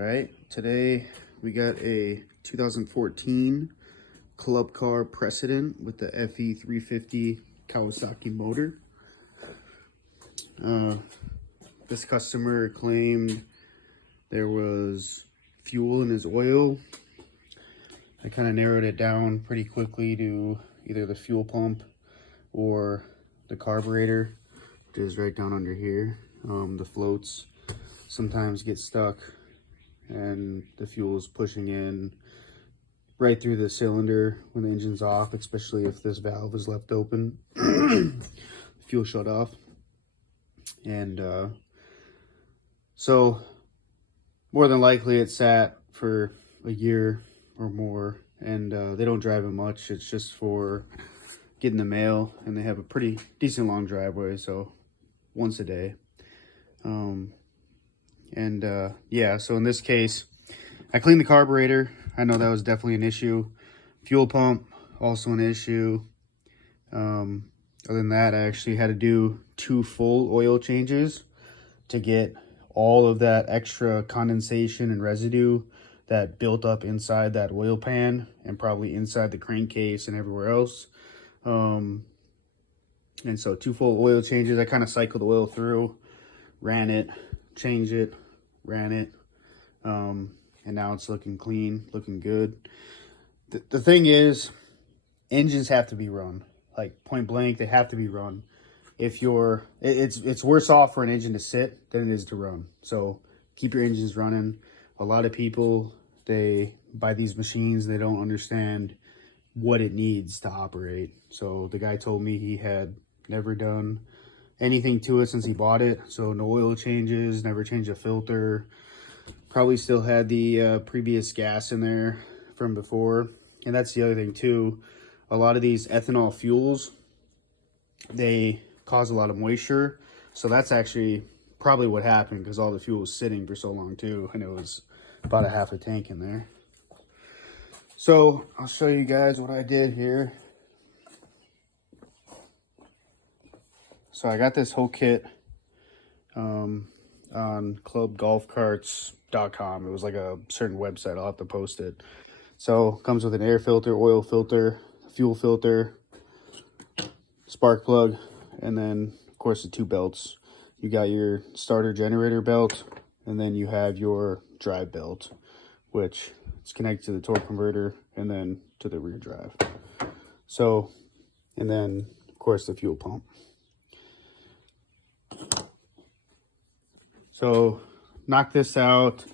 right, today we got a 2014 club car Precedent with the FE350 Kawasaki motor. This customer claimed there was fuel in his oil. I kind of narrowed it down pretty quickly to either the fuel pump or the carburetor, which is right down under here. The floats sometimes get stuck and the fuel is pushing in right through the cylinder when the engine's off, especially if this valve is left open. Fuel shut off. And so more than likely it sat for a year or more, and they don't drive it much. It's just for getting the mail, and they have a pretty decent long driveway, so once a day. Yeah, so in this case, I cleaned the carburetor. I know that was definitely an issue. Fuel pump, also an issue. Other than that, I actually had to do 2 full oil changes to get all of that extra condensation and residue that built up inside that oil pan and probably inside the crankcase and everywhere else. And so 2 full oil changes. I kind of cycled the oil through, ran it, changed it, ran it, and now it's looking clean, looking good. The thing is, engines have to be run. Like, point blank, they have to be run. If you're, it's worse off for an engine to sit than it is to run. So keep your engines running. A lot of people, they buy these machines, they don't understand what it needs to operate. So the guy told me he had never done anything to it since he bought it. So no oil changes, never changed a filter. Probably still had the previous gas in there from before. And that's the other thing too. A lot of these ethanol fuels, they cause a lot of moisture. So that's actually probably what happened, because all the fuel was sitting for so long too. And it was about a half a tank in there. So I'll show you guys what I did here. So I got this whole kit on clubgolfcarts.com. It was like a certain website. I'll have to post it. So it comes with an air filter, oil filter, fuel filter, spark plug, and then of course the 2 belts. You got your starter generator belt, and then you have your drive belt, which is connected to the torque converter and then to the rear drive. So, and then of course the fuel pump. So knock this out.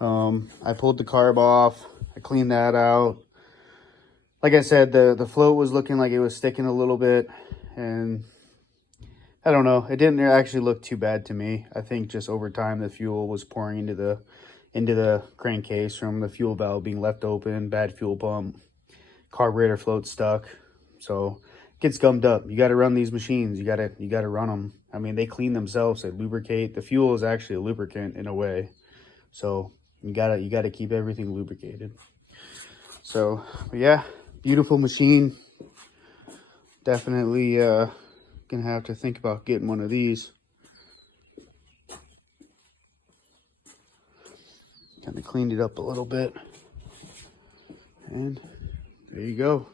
I pulled the carb off. I cleaned that out. Like I said, the float was looking like it was sticking a little bit, and I don't know. It didn't actually look too bad to me. I think just over time the fuel was pouring into the crankcase from the fuel valve being left open, bad fuel pump, carburetor float stuck. So it gets gummed up. You got to run these machines. You got to run them. I mean, they clean themselves. They lubricate. The fuel is actually a lubricant in a way. So you gotta keep everything lubricated. So, but yeah, beautiful machine. Definitely gonna have to think about getting one of these. Kind of cleaned it up a little bit, and there you go.